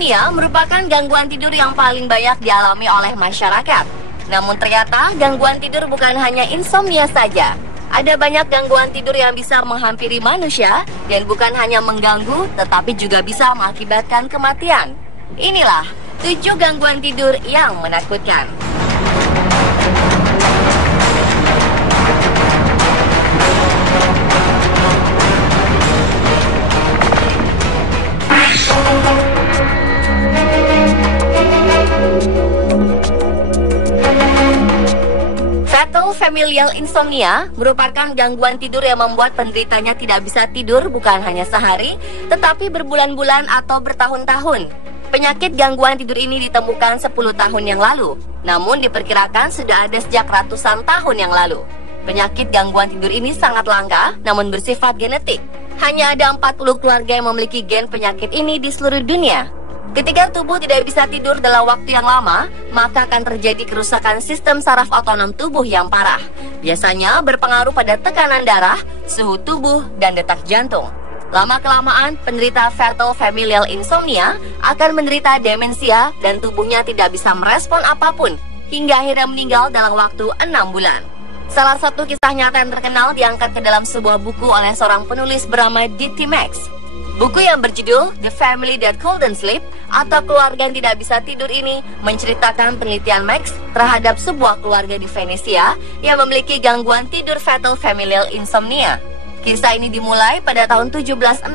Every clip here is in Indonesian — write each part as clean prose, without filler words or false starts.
Insomnia merupakan gangguan tidur yang paling banyak dialami oleh masyarakat. Namun ternyata gangguan tidur bukan hanya insomnia saja. Ada banyak gangguan tidur yang bisa menghampiri manusia dan bukan hanya mengganggu tetapi juga bisa mengakibatkan kematian. Inilah 7 gangguan tidur yang menakutkan. Fatal familial insomnia merupakan gangguan tidur yang membuat penderitanya tidak bisa tidur bukan hanya sehari, tetapi berbulan-bulan atau bertahun-tahun. Penyakit gangguan tidur ini ditemukan 10 tahun yang lalu, namun diperkirakan sudah ada sejak ratusan tahun yang lalu. Penyakit gangguan tidur ini sangat langka, namun bersifat genetik. Hanya ada 40 keluarga yang memiliki gen penyakit ini di seluruh dunia. Ketika tubuh tidak bisa tidur dalam waktu yang lama, maka akan terjadi kerusakan sistem saraf otonom tubuh yang parah. Biasanya berpengaruh pada tekanan darah, suhu tubuh, dan detak jantung. Lama-kelamaan, penderita fatal familial insomnia akan menderita demensia dan tubuhnya tidak bisa merespon apapun, hingga akhirnya meninggal dalam waktu 6 bulan. Salah satu kisah nyata yang terkenal diangkat ke dalam sebuah buku oleh seorang penulis bernama D.T. Max. Buku yang berjudul The Family That Couldn't Sleep atau Keluarga yang Tidak Bisa Tidur ini menceritakan penelitian Max terhadap sebuah keluarga di Venesia yang memiliki gangguan tidur fatal familial insomnia. Kisah ini dimulai pada tahun 1765.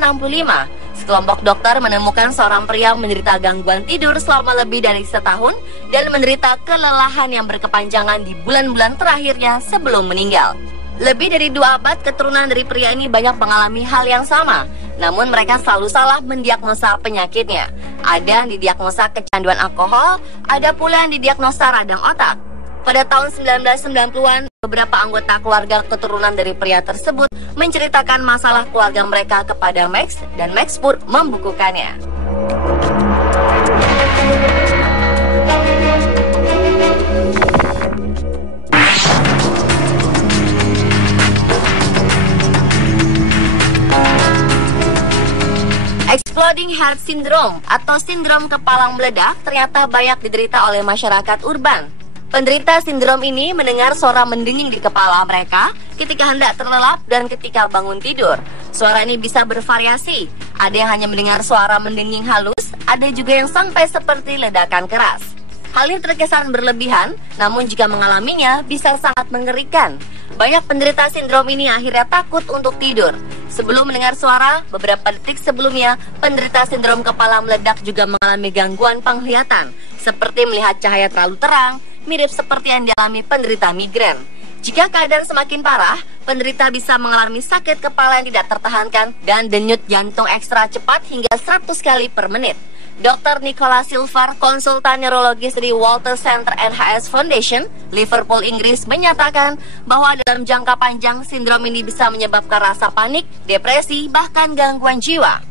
Sekelompok dokter menemukan seorang pria menderita gangguan tidur selama lebih dari setahun dan menderita kelelahan yang berkepanjangan di bulan-bulan terakhirnya sebelum meninggal. Lebih dari 2 abad keturunan dari pria ini banyak mengalami hal yang sama, namun mereka selalu salah mendiagnosa penyakitnya. Ada yang didiagnosa kecanduan alkohol, ada pula yang didiagnosa radang otak. Pada tahun 1990-an, beberapa anggota keluarga keturunan dari pria tersebut menceritakan masalah keluarga mereka kepada Max, dan Max pun membukukannya. Exploding Heart Syndrome atau sindrom kepala meledak ternyata banyak diderita oleh masyarakat urban. Penderita sindrom ini mendengar suara mendenging di kepala mereka ketika hendak terlelap dan ketika bangun tidur. Suara ini bisa bervariasi. Ada yang hanya mendengar suara mendenging halus, ada juga yang sampai seperti ledakan keras. Hal ini terkesan berlebihan, namun jika mengalaminya bisa sangat mengerikan. Banyak penderita sindrom ini akhirnya takut untuk tidur. Sebelum mendengar suara, beberapa detik sebelumnya, penderita sindrom kepala meledak juga mengalami gangguan penglihatan, seperti melihat cahaya terlalu terang, mirip seperti yang dialami penderita migrain. Jika keadaan semakin parah, penderita bisa mengalami sakit kepala yang tidak tertahankan dan denyut jantung ekstra cepat hingga 100 kali per menit. Dr. Nicola Silver, konsultan neurologis di Walter Center NHS Foundation, Liverpool, Inggris, menyatakan bahwa dalam jangka panjang sindrom ini bisa menyebabkan rasa panik, depresi, bahkan gangguan jiwa.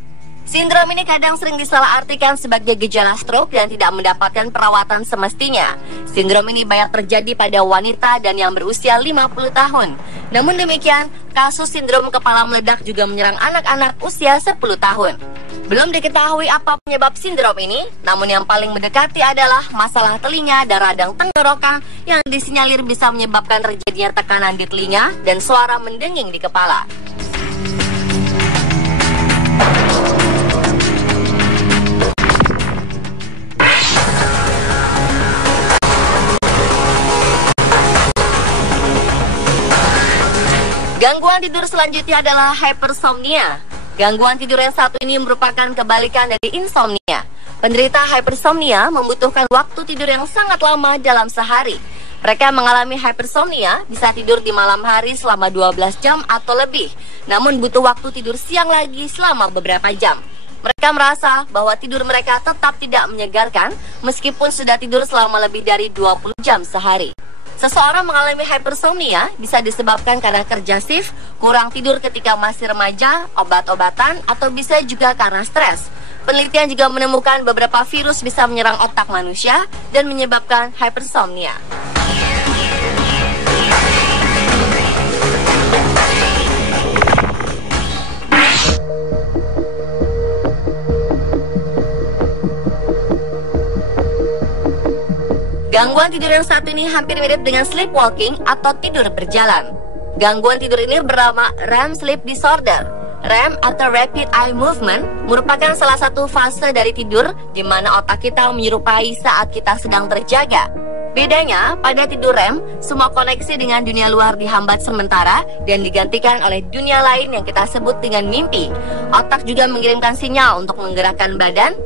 Sindrom ini kadang sering disalahartikan sebagai gejala stroke dan tidak mendapatkan perawatan semestinya. Sindrom ini banyak terjadi pada wanita dan yang berusia 50 tahun. Namun demikian, kasus sindrom kepala meledak juga menyerang anak-anak usia 10 tahun. Belum diketahui apa penyebab sindrom ini, namun yang paling mendekati adalah masalah telinga dan radang tenggorokan yang disinyalir bisa menyebabkan terjadinya tekanan di telinga dan suara mendenging di kepala. Gangguan tidur selanjutnya adalah hypersomnia. Gangguan tidur yang satu ini merupakan kebalikan dari insomnia. Penderita hypersomnia membutuhkan waktu tidur yang sangat lama dalam sehari. Mereka mengalami hypersomnia bisa tidur di malam hari selama 12 jam atau lebih, namun butuh waktu tidur siang lagi selama beberapa jam. Mereka merasa bahwa tidur mereka tetap tidak menyegarkan meskipun sudah tidur selama lebih dari 20 jam sehari. Seseorang mengalami hypersomnia bisa disebabkan karena kerja shift, kurang tidur ketika masih remaja, obat-obatan, atau bisa juga karena stres. Penelitian juga menemukan beberapa virus bisa menyerang otak manusia dan menyebabkan hypersomnia. Gangguan tidur yang satu ini hampir mirip dengan sleepwalking atau tidur berjalan. Gangguan tidur ini bernama REM Sleep Disorder. REM atau Rapid Eye Movement merupakan salah satu fase dari tidur di mana otak kita menyerupai saat kita sedang terjaga. Bedanya, pada tidur REM, semua koneksi dengan dunia luar dihambat sementara dan digantikan oleh dunia lain yang kita sebut dengan mimpi. Otak juga mengirimkan sinyal untuk menggerakkan badan.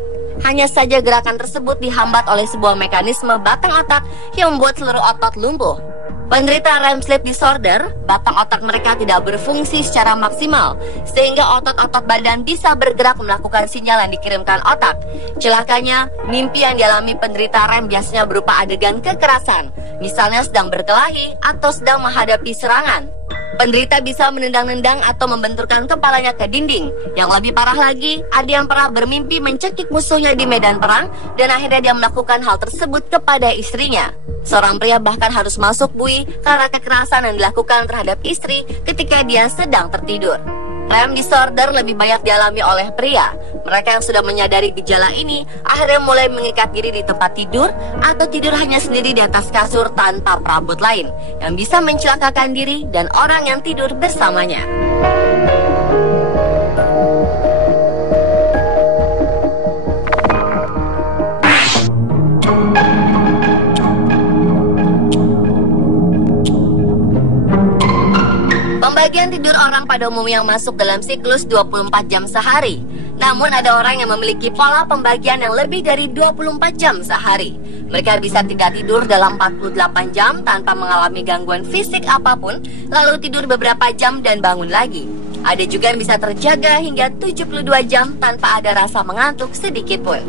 Hanya saja gerakan tersebut dihambat oleh sebuah mekanisme batang otak yang membuat seluruh otot lumpuh. Penderita REM sleep disorder, batang otak mereka tidak berfungsi secara maksimal, sehingga otot-otot badan bisa bergerak melakukan sinyal yang dikirimkan otak. Celakanya, mimpi yang dialami penderita REM biasanya berupa adegan kekerasan, misalnya sedang berkelahi atau sedang menghadapi serangan. Penderita bisa menendang-nendang atau membenturkan kepalanya ke dinding. Yang lebih parah lagi, ada yang pernah bermimpi mencekik musuhnya di medan perang dan akhirnya dia melakukan hal tersebut kepada istrinya. Seorang pria bahkan harus masuk bui karena kekerasan yang dilakukan terhadap istri ketika dia sedang tertidur. REM disorder lebih banyak dialami oleh pria. Mereka yang sudah menyadari gejala ini akhirnya mulai mengikat diri di tempat tidur atau tidur hanya sendiri di atas kasur tanpa perabot lain yang bisa mencelakakan diri dan orang yang tidur bersamanya. Pembagian tidur orang pada umumnya masuk dalam siklus 24 jam sehari. Namun ada orang yang memiliki pola pembagian yang lebih dari 24 jam sehari. Mereka bisa tidak tidur dalam 48 jam tanpa mengalami gangguan fisik apapun, lalu tidur beberapa jam dan bangun lagi. Ada juga yang bisa terjaga hingga 72 jam tanpa ada rasa mengantuk sedikit pun.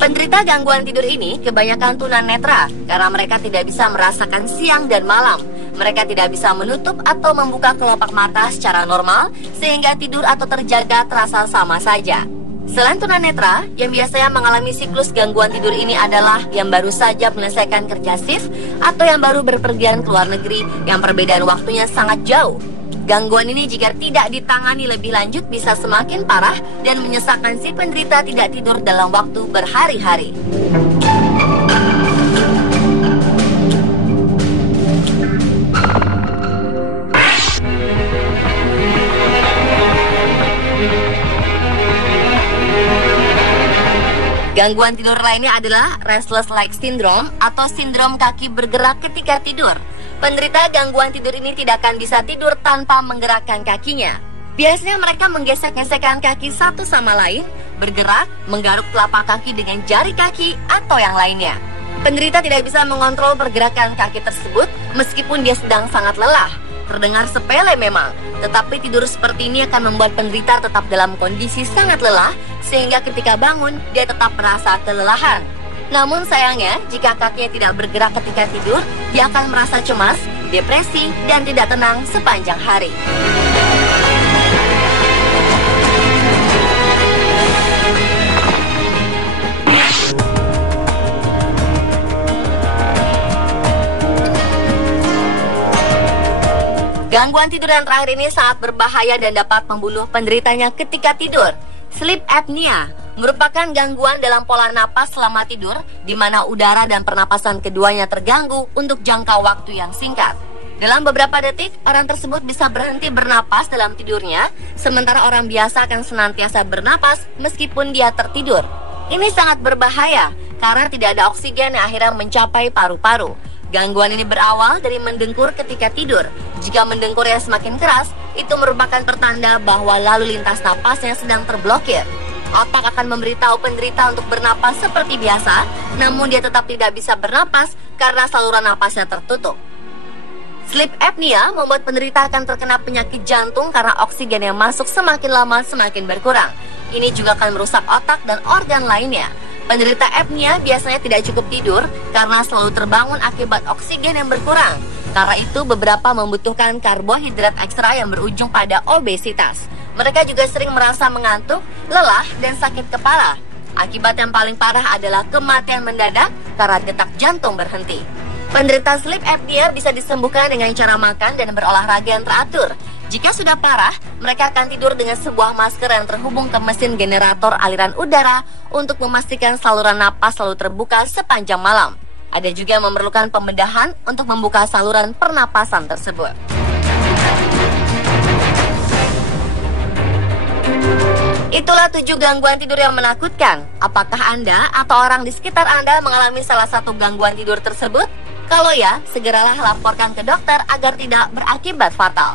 Penderita gangguan tidur ini kebanyakan tunanetra karena mereka tidak bisa merasakan siang dan malam. Mereka tidak bisa menutup atau membuka kelopak mata secara normal sehingga tidur atau terjaga terasa sama saja. Selain tunanetra, yang biasanya mengalami siklus gangguan tidur ini adalah yang baru saja menyelesaikan kerja shift atau yang baru berpergian ke luar negeri yang perbedaan waktunya sangat jauh. Gangguan ini jika tidak ditangani lebih lanjut bisa semakin parah dan menyesakan si penderita tidak tidur dalam waktu berhari-hari. Gangguan tidur lainnya adalah restless leg syndrome atau sindrom kaki bergerak ketika tidur. Penderita gangguan tidur ini tidak akan bisa tidur tanpa menggerakkan kakinya. Biasanya mereka menggesek-gesekkan kaki satu sama lain, bergerak, menggaruk telapak kaki dengan jari kaki, atau yang lainnya. Penderita tidak bisa mengontrol pergerakan kaki tersebut meskipun dia sedang sangat lelah. Terdengar sepele memang, tetapi tidur seperti ini akan membuat penderita tetap dalam kondisi sangat lelah, sehingga ketika bangun, dia tetap merasa kelelahan. Namun sayangnya, jika kakinya tidak bergerak ketika tidur, dia akan merasa cemas, depresi, dan tidak tenang sepanjang hari. Gangguan tidur yang terakhir ini sangat berbahaya dan dapat membunuh penderitanya ketika tidur. Sleep apnea merupakan gangguan dalam pola napas selama tidur, di mana udara dan pernapasan keduanya terganggu untuk jangka waktu yang singkat. Dalam beberapa detik, orang tersebut bisa berhenti bernapas dalam tidurnya, sementara orang biasa akan senantiasa bernapas meskipun dia tertidur. Ini sangat berbahaya karena tidak ada oksigen yang akhirnya mencapai paru-paru. Gangguan ini berawal dari mendengkur ketika tidur. Jika mendengkurnya semakin keras, itu merupakan pertanda bahwa lalu lintas napasnya sedang terblokir. Otak akan memberitahu penderita untuk bernapas seperti biasa, namun dia tetap tidak bisa bernapas karena saluran napasnya tertutup. Sleep apnea membuat penderita akan terkena penyakit jantung karena oksigen yang masuk semakin lama semakin berkurang. Ini juga akan merusak otak dan organ lainnya. Penderita apnea biasanya tidak cukup tidur karena selalu terbangun akibat oksigen yang berkurang. Karena itu beberapa membutuhkan karbohidrat ekstra yang berujung pada obesitas. Mereka juga sering merasa mengantuk, lelah, dan sakit kepala. Akibat yang paling parah adalah kematian mendadak karena detak jantung berhenti. Penderita sleep apnea bisa disembuhkan dengan cara makan dan berolahraga yang teratur. Jika sudah parah, mereka akan tidur dengan sebuah masker yang terhubung ke mesin generator aliran udara untuk memastikan saluran napas selalu terbuka sepanjang malam. Ada juga yang memerlukan pembedahan untuk membuka saluran pernapasan tersebut. Itulah 7 gangguan tidur yang menakutkan. Apakah Anda atau orang di sekitar Anda mengalami salah satu gangguan tidur tersebut? Kalau ya, segeralah laporkan ke dokter agar tidak berakibat fatal.